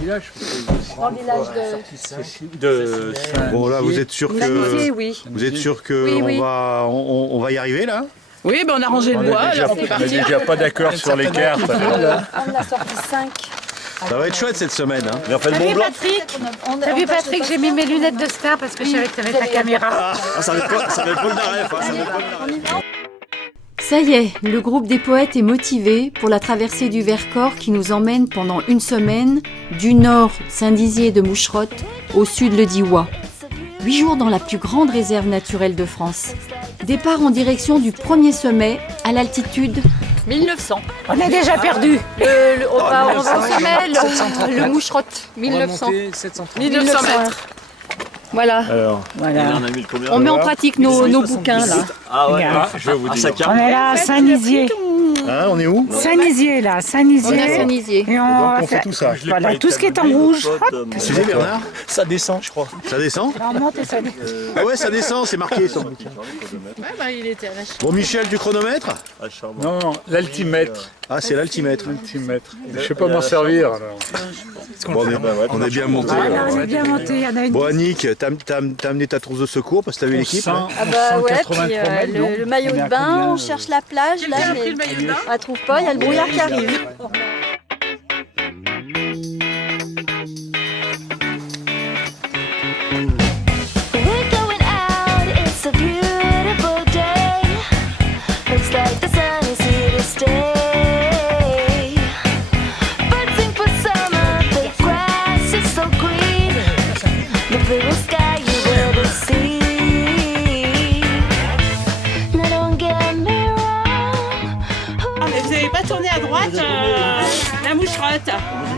village. Grand village De Bon là, vous êtes sûr que Saint-Dizier, oui. vous êtes sûr que Oui, oui. on va y arriver là? Oui, ben on a rangé le bois, alors on peut On n'est partir. déjà pas d'accord sur les cartes. On a sorti 5. Ça va être chouette cette semaine. Hein. Mais on fait le Mont Blanc. T'as vu Patrick, j'ai mis mes lunettes de star parce que je savais que t'avais ta caméra. Ça va être Paul Naref. Ça va être Paul Naref. Ça y est, le groupe des poètes est motivé pour la traversée du Vercors qui nous emmène pendant une semaine du nord Saint-Dizier de Moucherotte au sud le Diois. 8 jours dans la plus grande réserve naturelle de France. Départ en direction du premier sommet à l'altitude 1900. On a déjà perdu. On va au sommet, le Moucherotte. 1900. 1900 mètres. Voilà. Alors, Voilà. On a mis le combien? On met en pratique nos bouquins là. Ah ouais. je vais vous dire. On est là à Saint-Nizier. Hein, on est où? Saint-Nizier là, On a Saint-Nizier. Saint-Nizier. Et Donc on fait tout ça. voilà, tout ce qui est en rouge. Tu dis Bernard? Ça descend, je crois. Ça descend? On monte et ça. Ah ouais, ça descend, c'est marqué sur le bouquin. Il était à la Bon Michel, du chronomètre? Non, l'altimètre. Ah, c'est l'altimètre. Je sais pas m'en servir. Alors. Bon, on est bien monté. On est bien monté. Il y en a une. Bon Annick, t'as amené ta trousse de secours parce que t'as vu l'équipe? Hein? Ah bah ouais, puis le maillot de bain, on cherche la plage là, mais on la trouve pas, il y a le brouillard qui arrive. We're going out, it's a beautiful day. Looks like the sun is here to stay. Buzzing for summer, the grass is so green. The blue sky you will see. Now don't get me wrong. Mais vous n'avez pas tourné à droite la moucherotte.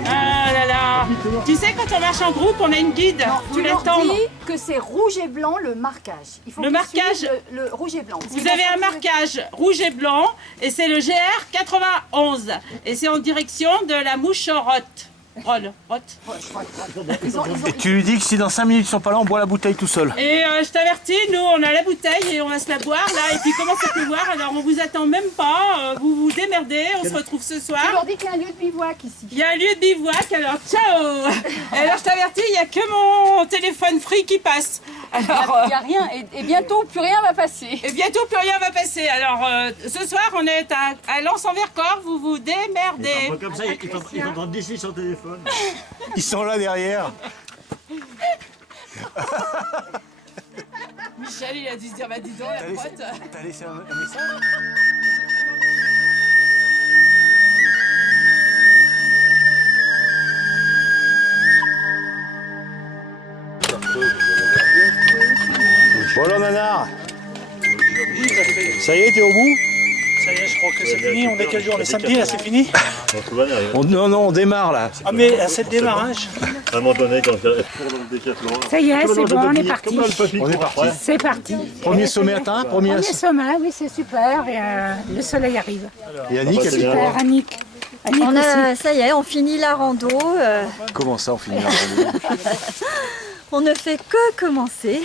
Ah là là. Tu sais, quand on marche en groupe, on a une guide. Tu la tends. que c'est rouge et blanc le marquage. Il faut Le marquage, le rouge et blanc. vous avez un marquage rouge et blanc et c'est le GR 91 et c'est en direction de la moucherotte. Et tu lui dis que si dans 5 minutes ils sont pas là, on boit la bouteille tout seul. Et je t'avertis, nous on a la bouteille et on va se la boire là et puis comment ça peut boire, alors on vous attend même pas, vous vous démerdez, on se retrouve ce soir. Je leur dis qu'il y a un lieu de bivouac ici. Il y a un lieu de bivouac, alors ciao. Et alors je t'avertis, il n'y a que mon téléphone free qui passe. Alors, Il n'y a rien et bientôt plus rien va passer. et bientôt plus rien va passer. Alors ce soir on est à Lens-en-Vercors, vous vous démerdez. Comme ça, ils entendent d'ici sur le téléphone. Ils sont là derrière. Michel il a dû se dire, bah dis donc la pote. T'as laissé un message? Bon alors Nanar, ça y est, t'es au bout? Ça y est, je crois que c'est fini. On est quel jour? On est samedi, là, c'est fini? Non, on démarre là. Ah, mais c'est le démarrage. À un moment donné, quand il y a pour le décathlon. Ça y est, c'est bon, on est parti. On est parti. C'est parti. Premier sommet atteint, Premier sommet, oui, c'est super. Et le soleil arrive. Et Annick, elle est Super, Annick. Annick On aussi. a, ça y est, on finit la rando. comment ça on finit la randonnée? On ne fait que commencer.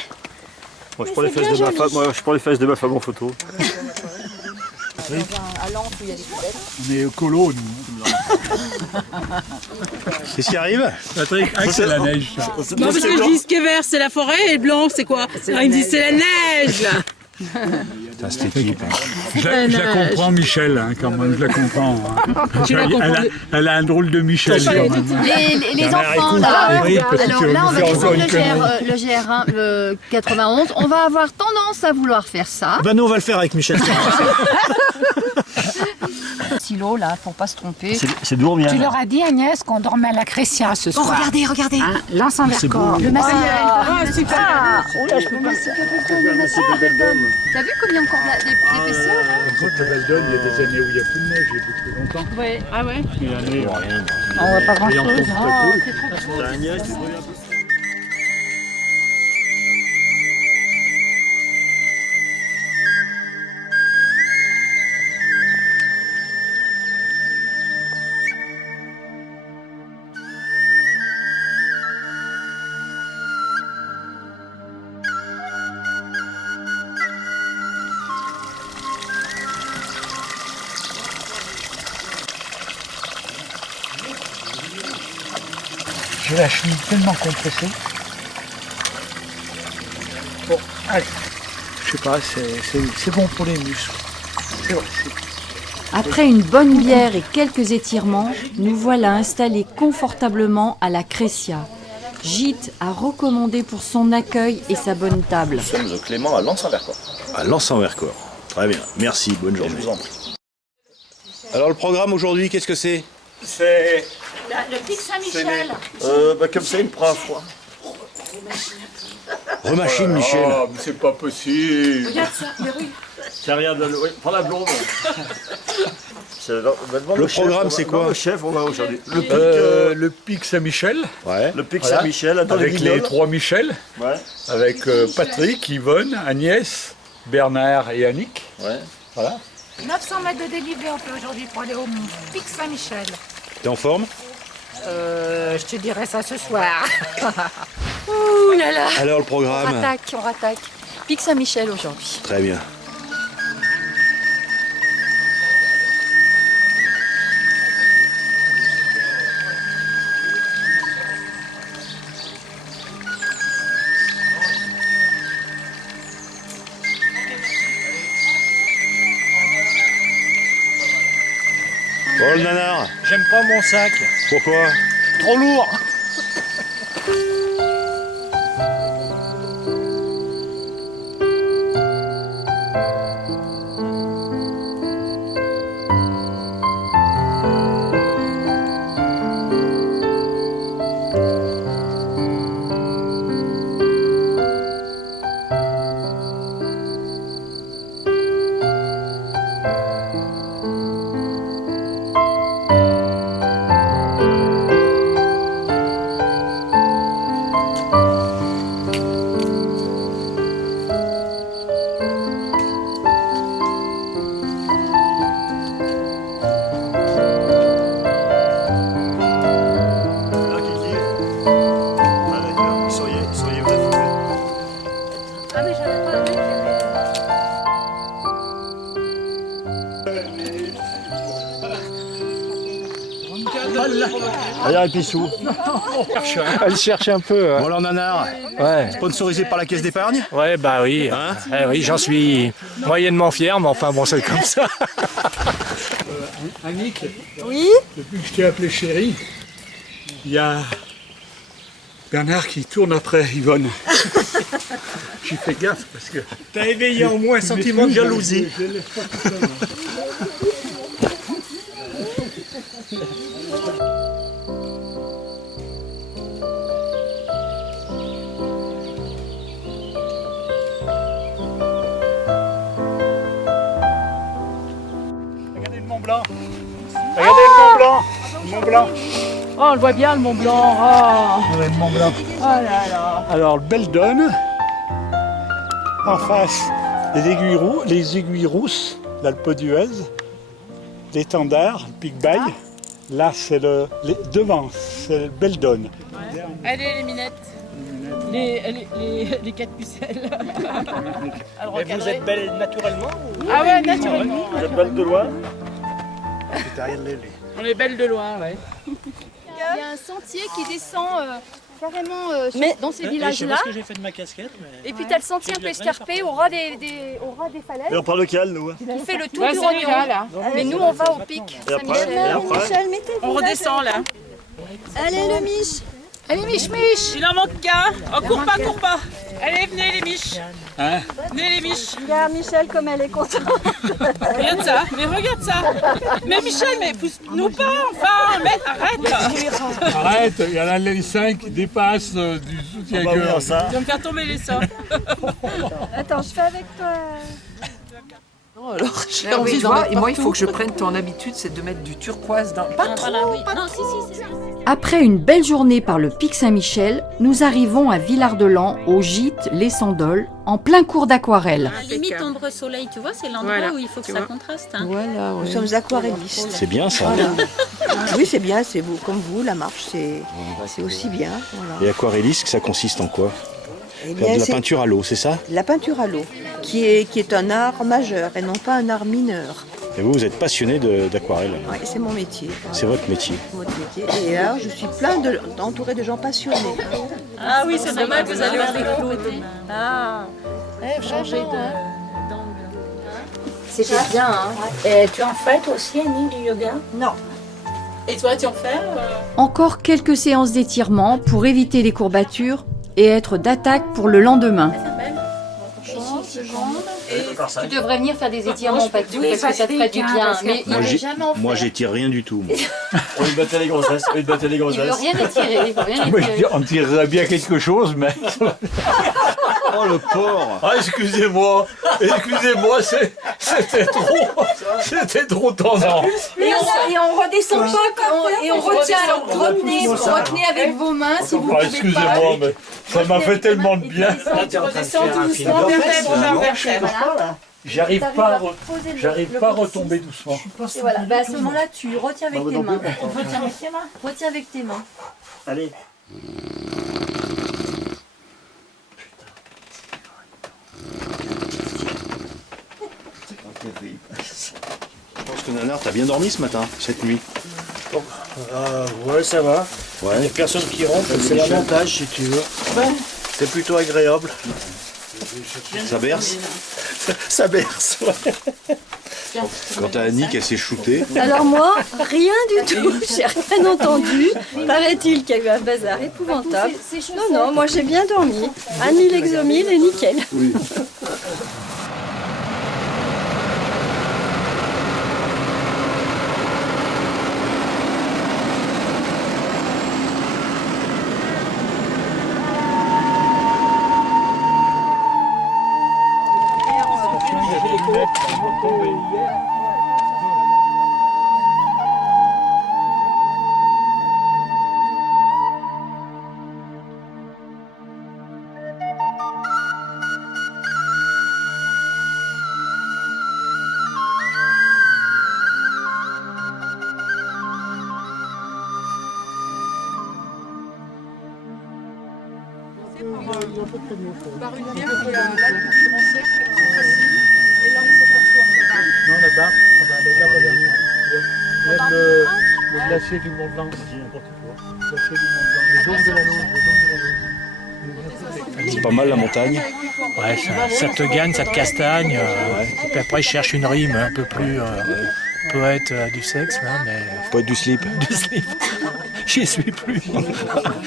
Moi, je prends les fesses de ma femme. Moi, je prends les fesses de ma femme en photo. À Lens où il y a des poubelles. On est colo, nous. Qu'est-ce qui arrive? Patrick, c'est la neige. Ça. Non parce que je dis ce qui est vert c'est la forêt et le blanc c'est quoi? Alors, il me dit c'est la neige là. Putain, cette équipe. Je la comprends, Michel, hein, quand même, je la comprends. Hein. Elle a un drôle de Michel, quand même. Les enfants, là, oui, parce que alors tu vas là, on nous va faire encore descendre une le GR1, le 91. On va avoir tendance à vouloir faire ça. Ben, nous, on va le faire avec Michel. Silo, là, pour pas se tromper. C'est Dourmian. Tu leur as dit, Agnès, qu'on dormait à la Crescia ce soir. Regardez. Hein, Lens-en-Vercors. Le massif. Ah super. T'as vu combien encore d'épaisseur là? Contre le Val d'On, il y a des années où il n'y a plus de neige, il y a depuis longtemps. Ouais. Ah ouais. Il y a des années, On voit pas et on grand-chose. trouve pas cool. J'ai la cheville tellement compressée. Bon, allez. Je sais pas, c'est bon pour les muscles. C'est vrai. Après une bonne bière et quelques étirements, nous voilà installés confortablement à la Crescia. Gîte à recommander pour son accueil et sa bonne table. Nous sommes au Clément à Lens-en-Vercors. À Lens-en-Vercors. Très bien. Merci, bonne journée. Je vous en prie. Alors le programme aujourd'hui, qu'est-ce que c'est? C'est... Le pic Saint-Michel. Comme ça, il me prend un froid. Remachine, Michel. Oh, mais c'est pas possible. Regarde ça, mais oui. Tiens, regarde, oui, prends la blonde. Le programme, c'est quoi? Le chef, on va aujourd'hui. Le pic Saint-Michel, Ouais. Le pic Voilà. Saint-Michel, dans les avec les vignobles. 3 Michel, Ouais, avec Patrick, Yvonne, Agnès, Bernard et Annick. ouais. Voilà. 900 mètres de dénivelé on fait aujourd'hui pour aller au pic Saint-Michel. T'es en forme? Je te dirai ça ce soir. Ouh là là. Alors le programme? On rattaque. Pic Saint-Michel aujourd'hui. Très bien. Bon, le nanar, J'aime pas mon sac. pourquoi? Trop lourd. Là, Kiki. Soyez vrai. Ah mais j'avais pas vu. Regarde, Pissou. Elle cherche un peu. Bon, alors nanar, Ouais. sponsorisé par la Caisse d'épargne? Ouais, bah oui. Oui, j'en suis moyennement fier, mais enfin bon, c'est comme ça. Annick, Oui. depuis que je t'ai appelé chérie, il y a Bernard qui tourne après Yvonne. J'ai fait gaffe parce que... T'as éveillé en moi un sentiment de jalousie. Je laisse pas tout seul, hein. Regardez le Mont Blanc. Regardez le Mont Blanc. Le Mont Blanc. Oh, on le voit bien le Mont Blanc. Oh, Le Mont Blanc. oh là là. Alors, le Beldon, en face, les aiguilles rousses, l'Alpe d'Huez, l'étendard, le Pic Bail. Là, c'est devant, c'est le Beldon. Allez, les minettes. Les 4 pucelles. Et vous êtes belle naturellement ou... Ah ouais, naturellement. Vous êtes belle de loin. On est belles de loin, ouais. Il y a un sentier qui descend carrément dans ces Je sais villages-là. pas ce que j'ai fait de ma casquette, mais... Et puis tu as le sentier un peu escarpé au ras des falaises. Et on prend lequel, nous? qui fait le tour Ouais, du celui-là, Rognon. là. Mais nous, on va au pic Et après, Saint-Michel. Michel, mettez-vous. On redescend, là. Allez le Mich. Allez, Mich Mich. Il en manque qu'un. Oh, cours pas. Allez, venez, les miches. Hein? Venez, les miches. Regarde Michel comme elle est contente. Regarde ça, mais regarde ça. Mais Michel, mais pousse-nous pas, enfin. Mais arrête. Arrête, il y en a les 5 qui dépassent du soutien-cœur. ça. Tu vas me faire tomber les seins. Attends, je fais avec toi. J'ai envie de voir, et moi il faut que je prenne ton habitude, c'est de mettre du turquoise dans... Pas trop, pas trop. Après une belle journée par le pic Saint-Michel, nous arrivons à Villard-de-Lans, au gîte Les Sandols, en plein cours d'aquarelle. Limite ombre soleil, tu vois, c'est l'endroit Voilà. où il faut que ça contraste. Hein. Voilà, Nous sommes aquarellistes. C'est bien ça. Voilà. Oui, c'est bien, c'est vous, comme vous, la marche, c'est aussi bien. Voilà. Et aquarelliste, ça consiste en quoi? Eh Faire de la c'est peinture à l'eau, c'est ça? la peinture à l'eau, qui est un art majeur et non pas un art mineur. Et vous êtes passionné d'aquarelle. Ouais, c'est mon métier. C'est votre métier. Votre métier. Et là, je suis entourée de gens passionnés. Ah oui, c'est dommage, vous allez voir les Claude. Ah, changer C'était bien, hein. Et tu en fais toi aussi, Annie, du yoga? Non. Et toi, tu en fais Encore quelques séances d'étirement pour éviter les courbatures et être d'attaque pour le lendemain. Tu devrais venir faire des étirements, Patou, parce que ça te ferait du bien. Mais Moi, j'étire rien du tout. On lui battait les grossesses. On lui battait les il veut grossesses. rien étirer, il veut rien Moi, étirer. on tirerait bien quelque chose, mais... Oh le porc! Ah, excusez-moi, c'était trop tendance. Et on redescend pas, et on retient, alors retenez avec vos mains si vous Ah, pouvez pas. excusez-moi, mais ça m'a fait tellement de bien. Redescends tout doucement, vertèbre par vertèbre. J'arrive pas à retomber doucement. Et voilà, bah à ce moment-là, tu retiens avec tes mains. Retiens avec tes mains. Allez. Je pense que Nanar, t'as bien dormi ce matin, cette nuit. Ouais, ça va. Ouais. Il n'y a personne qui rentre, c'est l'avantage si tu veux. C'est plutôt agréable. Ça berce. Ça berce, ouais. Quand t'as Annie qui s'est shootée. Alors moi, rien du tout. J'ai rien entendu. Paraît-il qu'il y a eu un bazar épouvantable. Non, moi j'ai bien dormi. 1000 exomile et nickel. Oui. Par une pierre, il y a la différencière qui est très facile. Et là, on s'aperçoit que Non, là-bas, il y a le glacier du Mont Blanc. Le glacier du Mont Blanc. Le dôme de la Lauge. C'est pas mal la montagne. Ouais, ça te gagne, ça te castagne. Et puis après, je cherche une rime un peu plus poète du sexe, là, mais... Poète du slip. Du slip. J'y suis plus.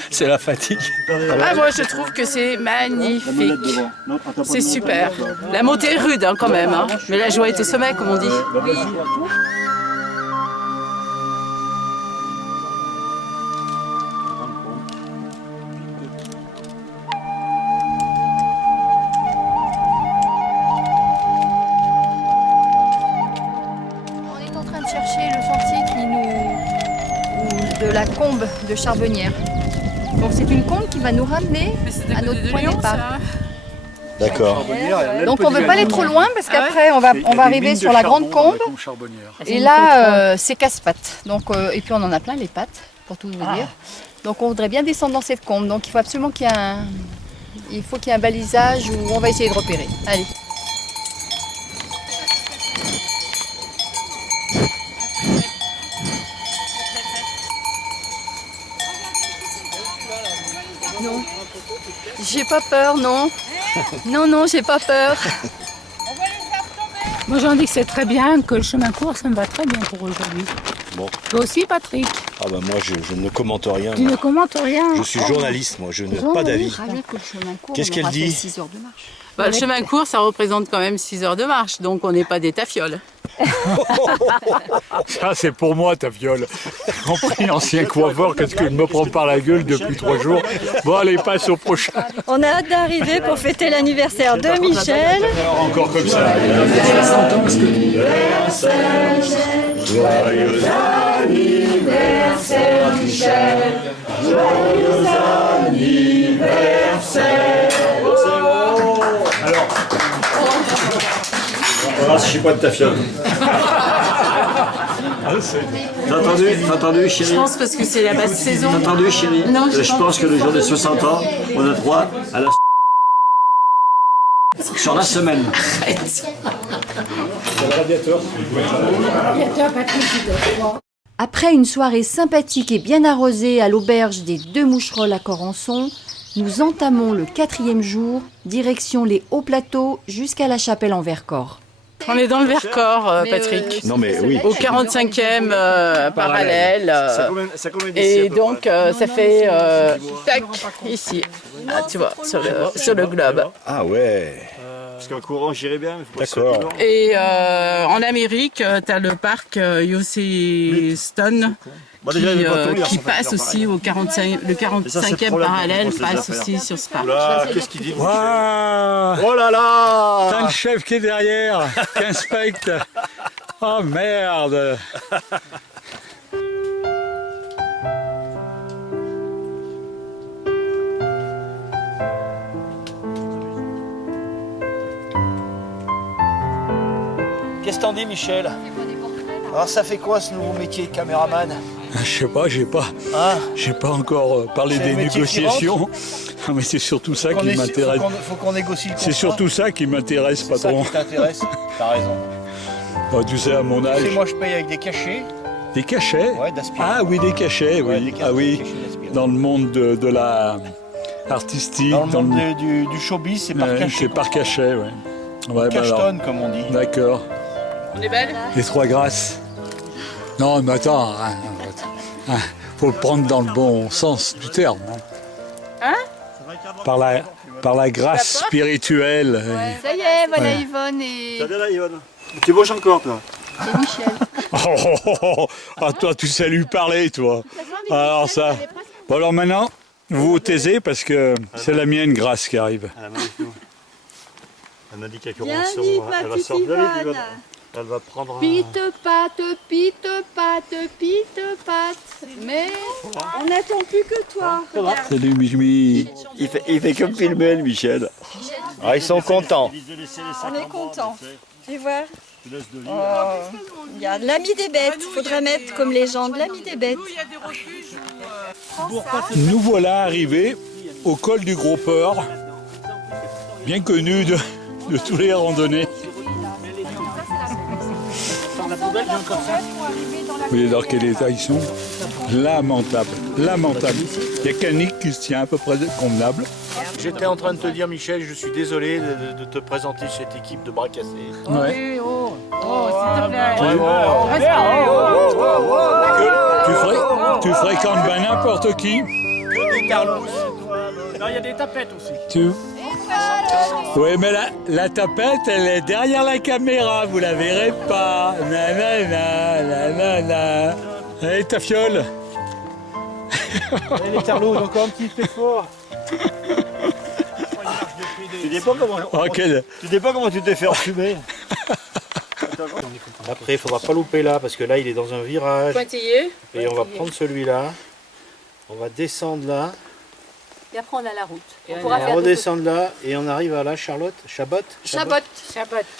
C'est la fatigue. Ah, moi je trouve que c'est magnifique. C'est super. La montée est rude quand même, hein. Mais la joie est au sommet, comme on dit. On est en train de chercher le sentier de la combe de Charbonnières. Donc c'est une combe qui va nous ramener à notre point de départ. D'accord. Donc on ne veut pas aller trop loin parce qu'après on va arriver sur la grande combe et là c'est casse-pattes. Donc et puis on en a plein les pattes pour tout vous dire. Donc on voudrait bien descendre dans cette combe. Donc il faut absolument qu'il y ait un balisage où on va essayer de repérer. Allez. Non. J'ai pas peur, non. Non, j'ai pas peur. Moi j'en dis que c'est très bien, que le chemin court, ça me va très bien pour aujourd'hui. Bon. Toi aussi, Patrick? Ah bah moi je ne commente rien. Tu ne commentes rien? Je suis journaliste, moi, je n'ai pas d'avis. Qu'est-ce qu'elle dit? 6 heures de marche. Bah, le chemin court, ça représente quand même 6 heures de marche, donc on n'est pas des tafioles. Ça, c'est pour moi, ta viole. Compris, ancien coiffeur, qu'est-ce qu'il me prend par la gueule depuis 3 jours? Bon, allez, passe au prochain. On a hâte d'arriver pour fêter l'anniversaire de Michel. Alors, encore comme ça. Joyeux anniversaire Michel, joyeux anniversaire. Alors, on va voir si je suis pas de ta fiole. T'as entendu, chérie? Je pense parce que c'est la basse saison. T'as entendu, chérie? Non, Je pense que le jour des 60 ans, on a droit à la... sur la semaine. Arrête. Après une soirée sympathique et bien arrosée à l'auberge des Deux Moucherolles à Corançon, nous entamons le 4e jour, direction les hauts plateaux jusqu'à la chapelle en Vercors. On est dans le Vercors, Patrick. Non mais oui. Au 45e parallèle. Ça combien Et donc, ça fait tac, ici. Ah, tu vois, sur le globe. Ah ouais. Parce qu'en courant, j'irais bien, mais faut pas D'accord. que ça court. Et en Amérique, tu as le parc Yellowstone Bon, déjà, il y a pas tout, qui ça fait passe faire aussi au 45, le Et ça, c'est 45e pour la- parallèle pour ces passe affaires. aussi sur ce parc. Oula, qu'est-ce qu'il dit? Waouh! Oh là T'as là! le chef qui est derrière, qui inspecte. Oh merde! Qu'est-ce que t'en dis, Michel? Alors ça fait quoi ce nouveau métier de caméraman? Je sais pas, j'ai pas encore parlé C'est des le métier qui négociations. Non, mais c'est surtout ça qui m'intéresse. Faut qu'on négocie le contrat. C'est surtout ça qui m'intéresse, C'est ça patron. qui t'intéresse. T'as raison. Oh, tu sais, à mon Tu sais, âge. moi je paye avec des cachets. Des cachets? Ouais, d'aspirine. Ah oui, des cachets, Ouais, oui. des Ah oui, cachets d'aspirine. dans le monde de la artistique. Dans le monde du showbiz, c'est par Ouais, cachet. c'est par cachet, ouais. Ouais, bah alors, Cachetonne, comme on dit. d'accord. On est belle? Les Trois Grâces. Non, mais attends, faut le prendre dans le bon sens du terme. Hein? Par la grâce spirituelle. Ça y est, voilà Ouais. Yvonne et T'as bien là, Yvonne. Tu bouges encore, toi. Michel. Ah, toi, tu sais lui parler, toi. Alors ça. Bon, alors maintenant, vous vous taisez parce que c'est la mienne grâce qui arrive. Elle m'a dit qu'à Viens Corançon, vite, elle ma va petite sortir vite, Yvonne. Yvonne. Elle va prendre un... Pite-pate, pite-pate. Mais On n'attend plus que toi. Regarde. Salut, Mijmi. Il fait comme filmer, le Michel. Ah, ils sont contents. On est content. Tu vois. Il y a l'ami des bêtes. Il faudrait mettre comme légende l'ami des bêtes. Nous, il y a des refuges Nous voilà arrivés au col du Gros Port, bien connu de tous les randonnées. Vous voyez dans quel état ils sont? Lamentable, lamentable. Il n'y a qu'un Nick qui se tient à peu près convenable. J'étais en train de te dire, Michel, je suis désolé de te présenter cette équipe de bras cassés. Ouais. Oh, s'il te plaît. Tu fréquentes ben n'importe qui. Que des Carlos. Il y a des tapettes aussi. Oui, mais la tapette, elle est derrière la caméra, vous la verrez pas. Nanana, nanana. Allez, ta fiole. Les Carlos, encore un petit effort. Tu dis pas comment... Ok. Tu dis pas comment tu t'es fait enfumer. Après, il faudra pas louper là, parce que là, il est dans un virage. Pointillé. Et on va prendre celui-là. On va descendre là. Et après on a la route. On On va redescendre là. Et on arrive à la Charlotte. Chabot. Chabot.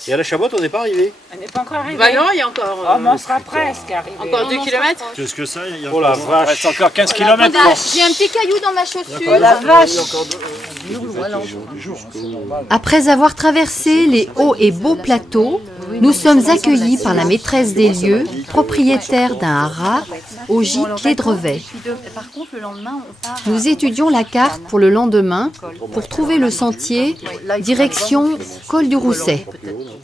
Et à la Chabot, on n'est pas arrivé. On n'est pas encore arrivé. Bah non, il y a encore... Oh, mais on sera presque arrivé. Encore 2 km. Qu'est-ce que ça? Il y a Oh la encore- vache. reste encore 15 km. J'ai un petit caillou dans ma chaussure. Oh la vache. Après avoir traversé les hauts et beaux plateaux, nous sommes accueillis par la maîtresse des lieux, propriétaire d'un haras au gîte Pied-Drevet. Par contre, le lendemain, on part... Nous étudions la carte pour le lendemain pour trouver le sentier direction Col du Rousset.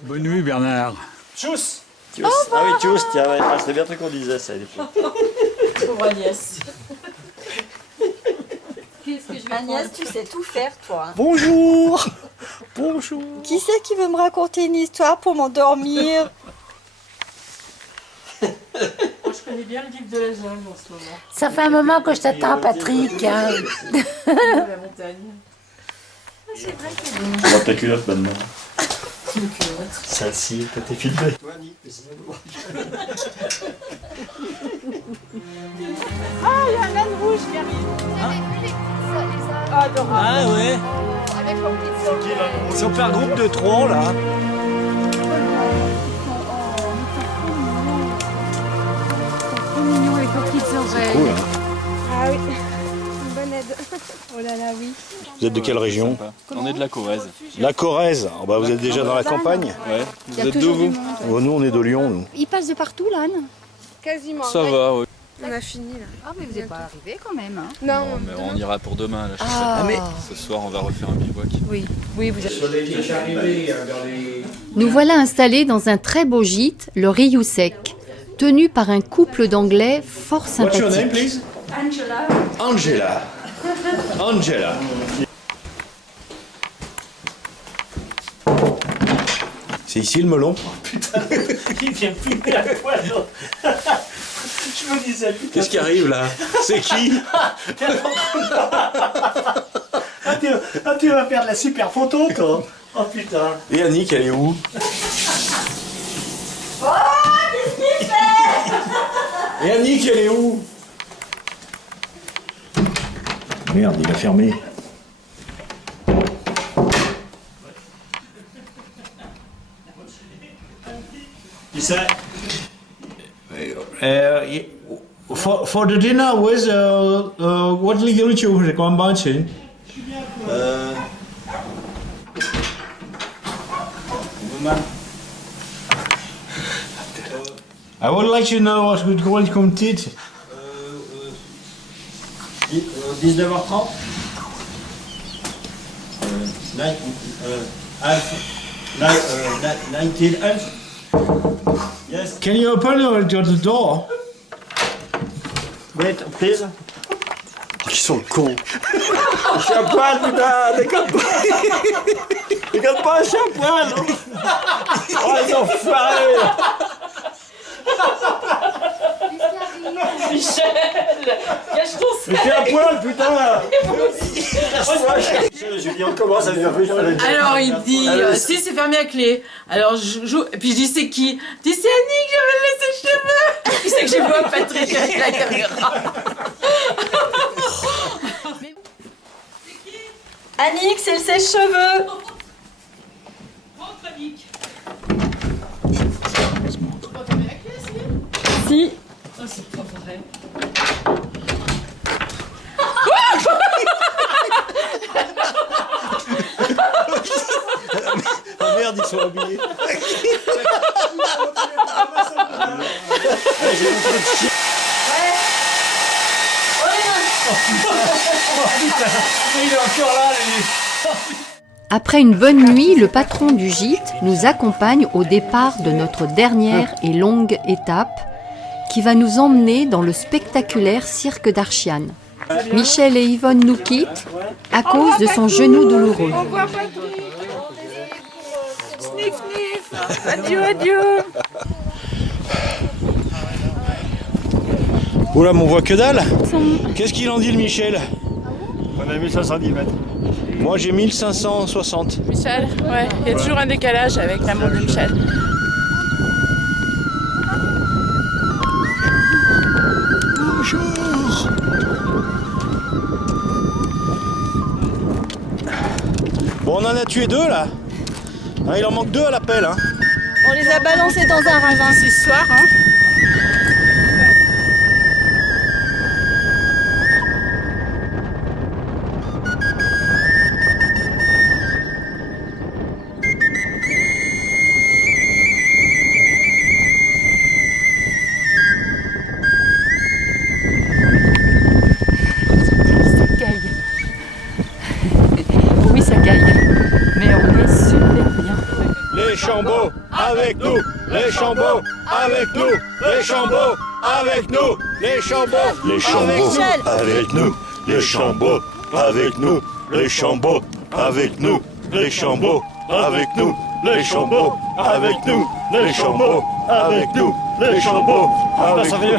Bonne nuit, Bernard. Tchuss. Ah oui, tchuss, tiens, ouais. Ah, c'était bien truc qu'on disait ça à l'époque. Pauvre Agnès. Agnès, tu sais tout faire, toi. Bonjour. Bonjour. Qui c'est qui veut me raconter une histoire pour m'endormir? Moi, je connais bien le guide de la jungle en ce moment. Ça fait un moment que je t'attends, Patrick. Hein. La montagne. On va ta culotte maintenant. Celle-ci, t'es filmé. Ah, il y a un âne rouge qui arrive. Ah ouais. Si on fait un groupe de 3 là. Trop mignon avec leurs petites oreilles. Cool, hein. Ah oui, une bonne aide. Oh là là, oui. Vous êtes de quelle région? On est de la Corrèze. La Corrèze. Oh bah, vous êtes déjà dans la campagne? Ouais. Il y a Vous êtes d'où toujours du vous? monde. Oh, nous, on est de Lyon, nous. Il passe de partout, l'âne? Quasiment. Ça va, oui. On a fini là. Ah, mais vous n'êtes pas arrivé quand même. Hein. Non, Non, mais on ira pour demain à la chasse. Ah. mais- Ce soir, on va refaire un bivouac. Oui, oui, vous êtes... arrivé Nous voilà installés dans un très beau gîte, le Rioux Sec, tenu par un couple d'Anglais fort sympathique. please? Angela. Angela. C'est ici le melon? Il vient fumer à poil. Je me disais, putain. Qu'est-ce qui arrive là? C'est qui? Tu vas faire de la super photo, toi. Oh putain. Et Annick, elle est où? Et Annick, elle est où? Merde, il a fermé. You say, for the dinner with what legal you recommend? I would like to know what we're going to eat. 19h30. 19h. Yes. Can you open the door? Wait, please. Oh, ils sont cons. Je suis à poil, putain. Déconne pas. Déconne pas, je suis à poil. Oh, les enfoirés. Michel, cache ton Mais t'es à poil, putain. Julien, comment ça vient? Alors il dit, si c'est fermé à clé. Alors je joue, et puis je dis c'est qui? Je dis c'est Annick, je vais le laisser le cheveu. Tu sais que je vois Patrick avec la caméra. Annick, c'est le sèche-cheveux. Rentre, Annick. Si. Oh, c'est pas vrai. Oh merde, ils sont habillés. Il est encore là, lui. Après une bonne nuit, le patron du gîte nous accompagne au départ de notre dernière et longue étape qui va nous emmener dans le spectaculaire cirque d'Archiane. Michel et Yvonne nous quittent à cause de son genou douloureux. Au revoir Patrick. Sniff sniff. Adieu, adieu. Oula, mais on voit que dalle. Qu'est-ce qu'il en dit le Michel? On a 1510 mètres. Moi j'ai 1560. Michel, ouais, il y a toujours un décalage avec l'amour de Michel. Bonjour. Bon, on en a tué 2 là. Hein, il en manque 2 à l'appel. Hein. On les a balancés dans un ravin. Ce soir, hein. Oui, ça caille, mais on est super bien. Les Chambeaux avec nous. Les Chambeaux avec nous. Les Chambeaux avec nous. Les Chambeaux. Les Chambeaux avec nous. Les Chambeaux avec nous. Les Chambeaux avec nous. Les Chambeaux avec nous. Les Chambeaux avec nous. Les Chambeaux avec nous. Les Chambeaux avec nous.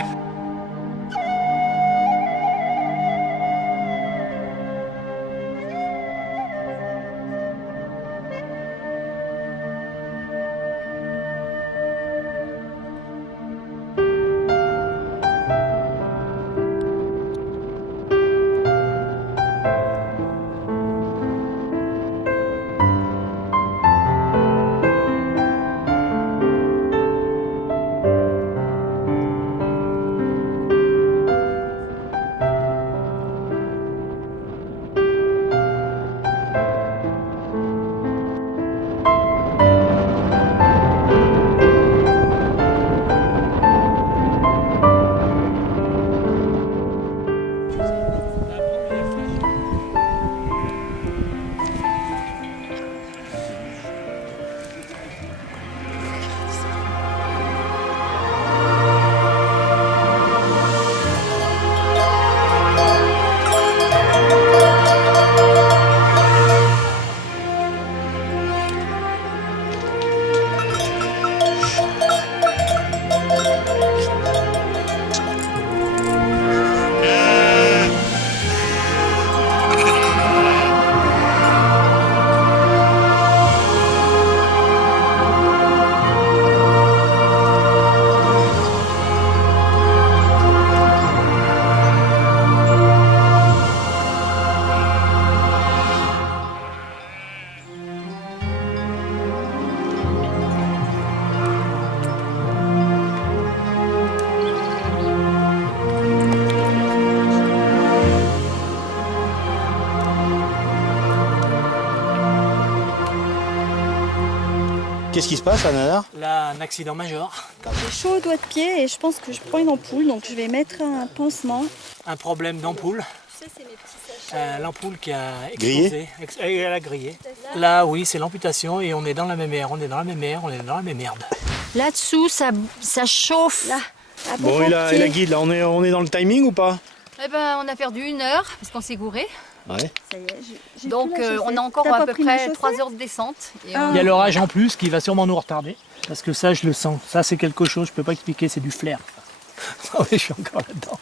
qu'est-ce qui se passe, Anna? Là, un accident majeur. J'ai chaud au doigt de pied et je pense que je prends une ampoule, donc je vais mettre un pansement. Un problème d'ampoule. Tu sais, c'est mes petits sachets. L'ampoule qui a Grillé. explosé. Elle a grillé. Là, oui, c'est l'amputation et on est dans la même ère, on est dans la même ère, on est dans la même merde. Là-dessous, ça chauffe. Là. Bon, et la guide, là, on est dans le timing ou pas? Eh ben, on a perdu 1 heure parce qu'on s'est gouré. Ouais. Ça y est, j'ai Donc plus la on chaussette. a encore T'as à pas peu pris mes près chaussettes 3 heures de descente. Et Ah. Il y a l'orage en plus qui va sûrement nous retarder. Parce que ça, je le sens. Ça, c'est quelque chose, je peux pas expliquer, c'est du flair. Ah oui, je suis encore là-dedans.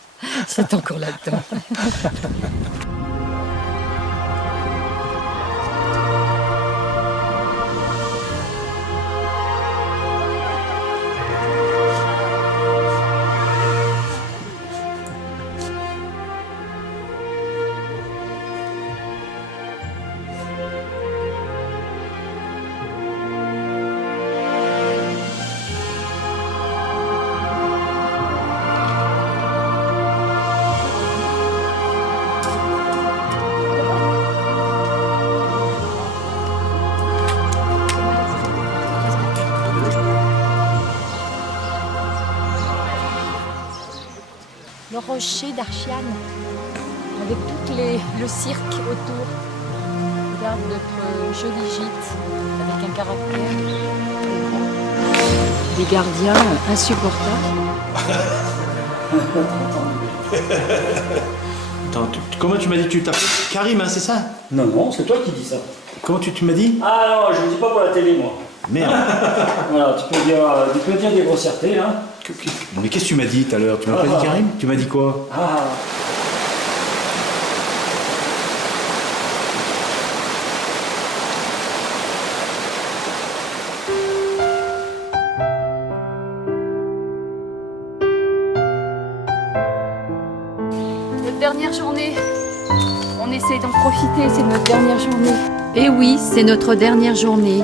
C'est encore là-dedans. Le rocher d'Archiane, avec tout le cirque autour. Regarde notre joli gîte, avec un caractère. Des gardiens insupportables. Attends, comment tu m'as dit que tu t'appelles Karim, hein, c'est ça? Non, non, c'est toi qui dis ça. Comment tu m'as dit? Ah non, je ne dis pas pour la télé, moi. Merde. Voilà, tu peux dire des grossièretés, hein. Mais qu'est-ce que tu m'as dit tout à l'heure? Tu m'as pas dit Karim? Tu m'as dit quoi? Ah. Notre dernière journée. On essaie d'en profiter, c'est notre dernière journée. Et oui, c'est notre dernière journée.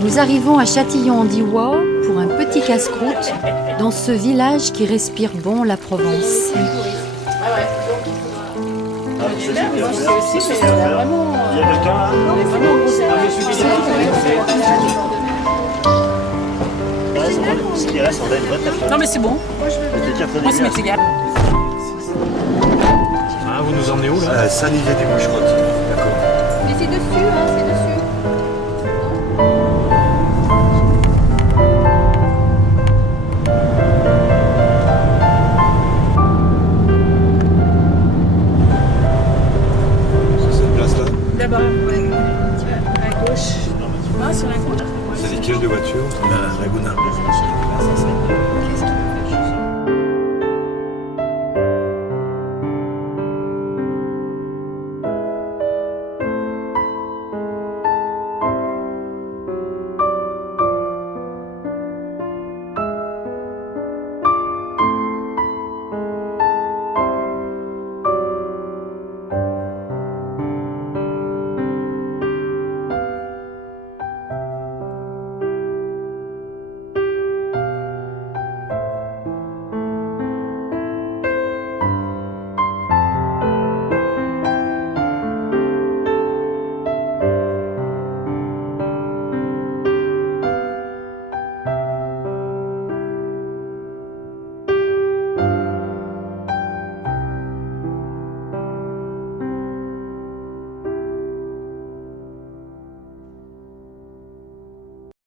Nous arrivons à Châtillon-en-Diois pour un petit casse-croûte dans ce village qui respire bon la Provence. Il y a quelqu'un là? Ce qui reste, on a une vraie tâche. Non mais c'est bon. Moi c'est mes égal. Ah, vous nous emmenez où là? Saint-Nivet du Moucherotte. D'accord. Mais c'est dessus, hein, c'est dessus. C'est cette place-là? D'abord, ouais. À gauche. Ah, sur la gauche. C'est lesquelles de voitures? Laguna.